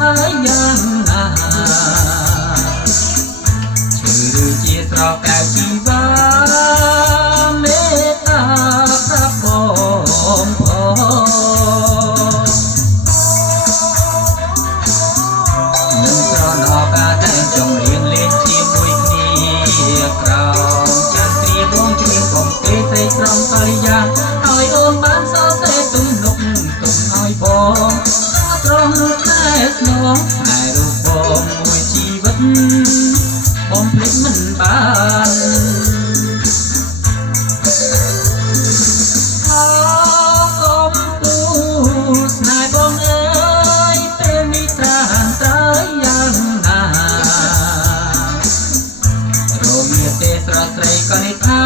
ហើយយ៉ាងណាជឿជាស្រកកៅជីវាមេត្តាប្រាប់បងនឹងស្រណោកាតែចង់រៀនលេងជាមួយគ្នាក្រោមចាស់គ្រាបងជ្រៀងបងទេស្រីត្រង់ទៅយ៉ាងឲ្យអូនបានសរសេរទំនុកទុំឲ្យបងត្រង់តែស្នងតែរូបបងមួយជីវិតបងភ្លេចមិនបានកុំពូស្នេហ៍បងអើយពេលនេះត្រានត្រើយយ៉ាងណារមាទេស្រស់ស្រីក៏នេះថា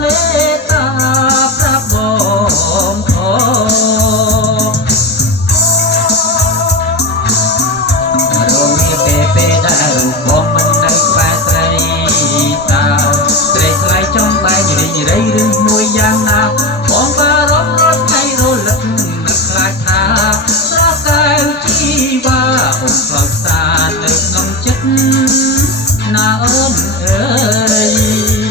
មេត្តាប្រាប់បងពេលដែលបងមិននៅក្បែរស្រីតើស្រីថ្លៃចង់បែករីរៃឬមួយយ៉ាងណាបងបារម្ភរាល់ថ្ងៃរលឹកនឹកខ្លាចថាស្រកែវជីវាអូនខ្លោចសានៅក្នុងចិត្តណាអូនអើយ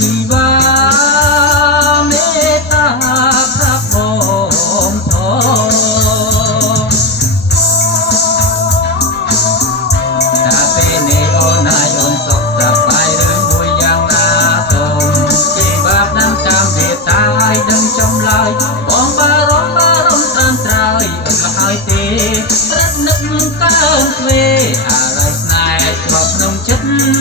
ជីវាមេត្តាប្រាប់បងតាពេលនេះអូនហើយអូនសុខសប្បាយឬមួយយ៉ាងណាសូមជីវាដឹងតាមវាតាឲ្យដឹងចំឡើយបងបារម្ភតាមត្រើយអត់ហើយទេរត់នឹកកើនទ្វេអារ័យស្នេហ៍ជាប់ក្នុងចិត្ត